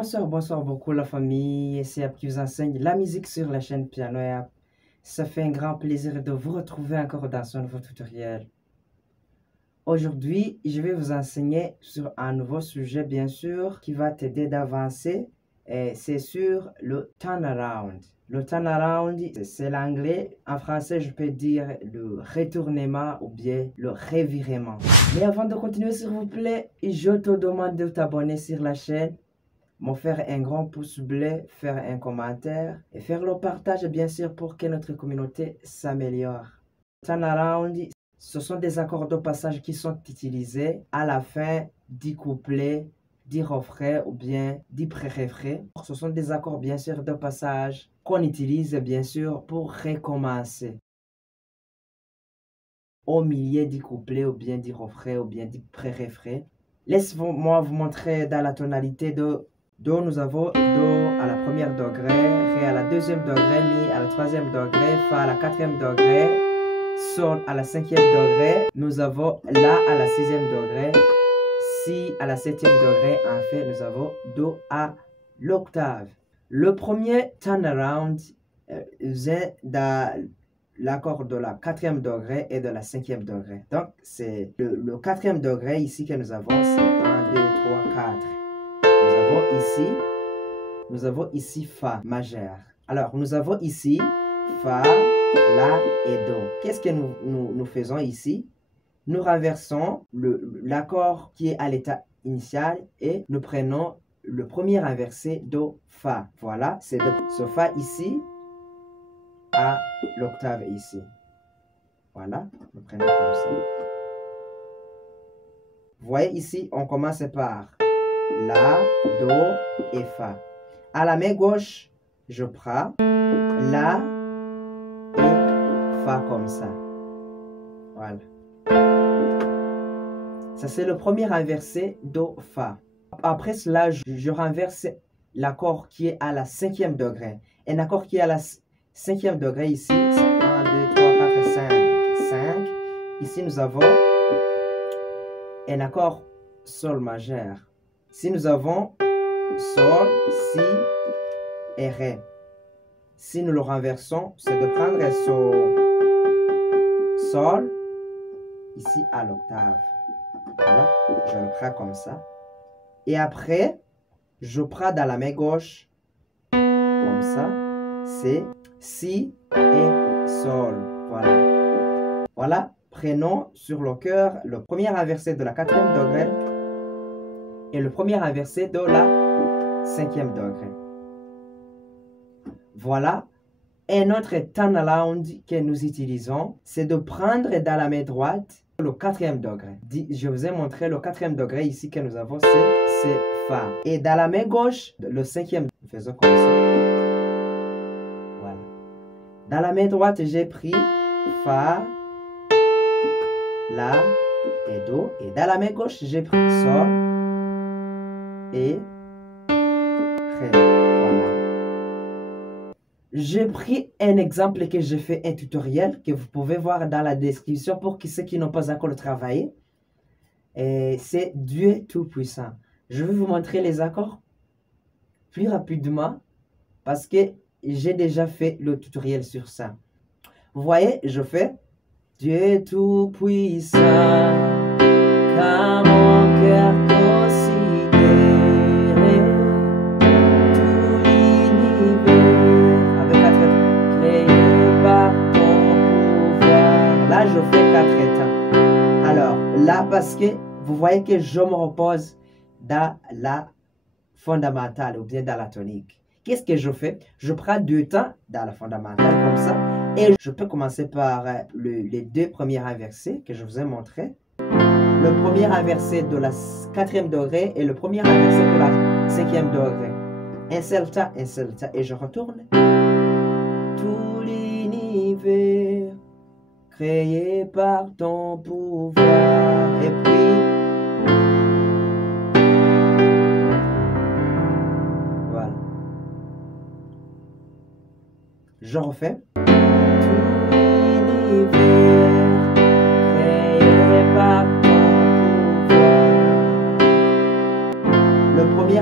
Bonsoir beaucoup la famille, c'est App qui vous enseigne la musique sur la chaîne Piano et App. Ça fait un grand plaisir de vous retrouver encore dans ce nouveau tutoriel. Aujourd'hui, je vais vous enseigner sur un nouveau sujet bien sûr qui va t'aider d'avancer et c'est sur le turnaround. Le turnaround, c'est l'anglais. En français, je peux dire le retournement ou bien le revirement. Mais avant de continuer, s'il vous plaît, je te demande de t'abonner sur la chaîne, me faire un grand pouce bleu, faire un commentaire et faire le partage bien sûr pour que notre communauté s'améliore. Turnaround, ce sont des accords de passage qui sont utilisés à la fin du couplet, du refrain ou bien du pré-refrain. Ce sont des accords bien sûr de passage qu'on utilise bien sûr pour recommencer au milieu du couplet ou bien du refrain ou bien du pré-refrain. Laissez-moi vous montrer dans la tonalité de Do. Nous avons Do à la première degré, Ré à la deuxième degré, Mi à la troisième degré, Fa à la quatrième degré, Sol à la cinquième degré, nous avons La à la sixième degré, Si à la septième degré, enfin nous avons Do à l'octave. Le premier turnaround vient dans l'accord de la quatrième degré et de la cinquième degré. Donc c'est le quatrième degré ici que nous avons, c'est 1, 2, 3, 4. Nous avons ici Fa majeur. Alors, nous avons ici Fa, La et Do. Qu'est-ce que nous faisons ici? Nous renversons l'accord qui est à l'état initial et nous prenons le premier inversé Do, Fa. Voilà, c'est de ce Fa ici à l'octave ici. Voilà, nous prenons comme ça. Vous voyez ici, on commence par La, Do et Fa. À la main gauche, je prends La et Fa comme ça. Voilà. Ça, c'est le premier inversé Do, Fa. Après cela, je renverse l'accord qui est à la cinquième degré. Un accord qui est à la cinquième degré ici, c'est 1, 2, 3, 4, 5, 5. Ici, nous avons un accord Sol majeur. Si nous avons Sol, Si et Ré. Si nous le renversons, c'est de prendre ce Sol ici à l'octave. Voilà, je le prends comme ça. Et après, je prends dans la main gauche, comme ça, c'est Si et Sol. Voilà. Voilà, prenons sur le cœur le premier inversé de la quatrième degré et le premier inversé de la cinquième degré. Voilà. Un autre turnaround que nous utilisons, c'est de prendre dans la main droite le quatrième degré. Je vous ai montré le quatrième degré ici que nous avons, c'est Fa. Et dans la main gauche, le cinquième, nous faisons comme ça. Voilà. Dans la main droite, j'ai pris Fa, La et Do. Et dans la main gauche, j'ai pris Sol et Ré. Voilà. J'ai pris un exemple que j'ai fait un tutoriel que vous pouvez voir dans la description pour ceux qui n'ont pas encore le travaillé. C'est Dieu Tout-Puissant. Je vais vous montrer les accords plus rapidement parce que j'ai déjà fait le tutoriel sur ça. Vous voyez, je fais Dieu Tout-Puissant, car mon cœur considéré tout l'univers avec 4 créé par ton pouvoir. Là, je fais 4 temps. Alors, là, parce que vous voyez que je me repose dans la fondamentale ou bien dans la tonique. Qu'est-ce que je fais? Je prends 2 temps dans la fondamentale comme ça. Et je peux commencer par les 2 premiers inversés que je vous ai montrés. Le premier inversé de la quatrième degré et le premier inversé de la cinquième degré. Un seul temps, et je retourne. Tout l'univers créé par ton pouvoir. Et puis, voilà. Je refais.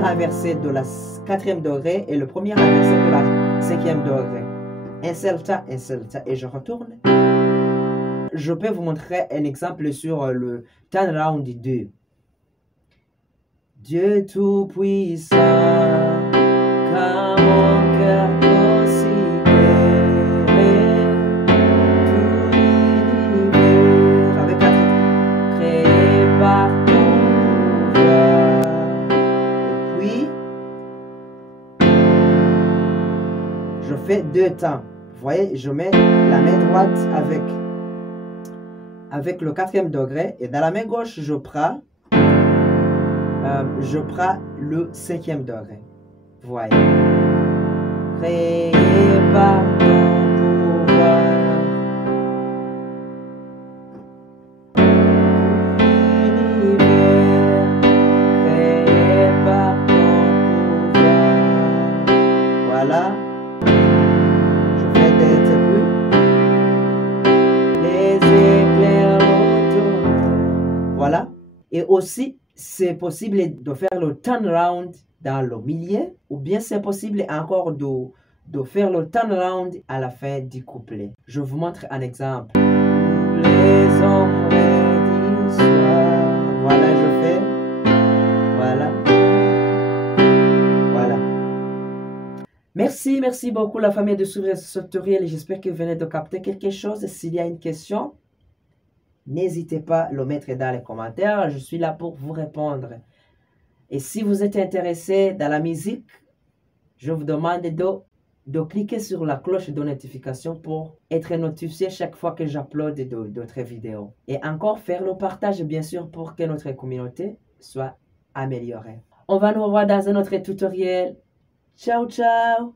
inversé de la 4e degré et le premier inversé de la 5e degré. Incerta, incerta. Et je retourne. Je peux vous montrer un exemple sur le turnaround 2. Dieu tout-puissant, car mon cœur considéré tout l'univers avec la créé par ton pouvoir. Et puis, je fais 2 temps. Vous voyez, je mets la main droite avec le 4e degré et dans la main gauche, je prends le 5e degré. Vous voyez. Créé par ton pouvoir. L'univers créé par ton pouvoir. Voilà. Je fais des bruits. Les éclairs autour. Voilà. Et aussi, c'est possible de faire le turnaround dans le milieu ou bien c'est possible encore de faire le turnaround à la fin du couplet. Je vous montre un exemple. Les ombres du soir. Voilà, je fais. Voilà. Voilà. Merci beaucoup la famille de suivre ce tutoriel et j'espère que vous venez de capter quelque chose. S'il y a une question, n'hésitez pas à le mettre dans les commentaires. Je suis là pour vous répondre. Et si vous êtes intéressé dans la musique, je vous demande de cliquer sur la cloche de notification pour être notifié chaque fois que j'upload d'autres vidéos. Et encore faire le partage, bien sûr, pour que notre communauté soit améliorée. On va nous revoir dans un autre tutoriel. Ciao, ciao!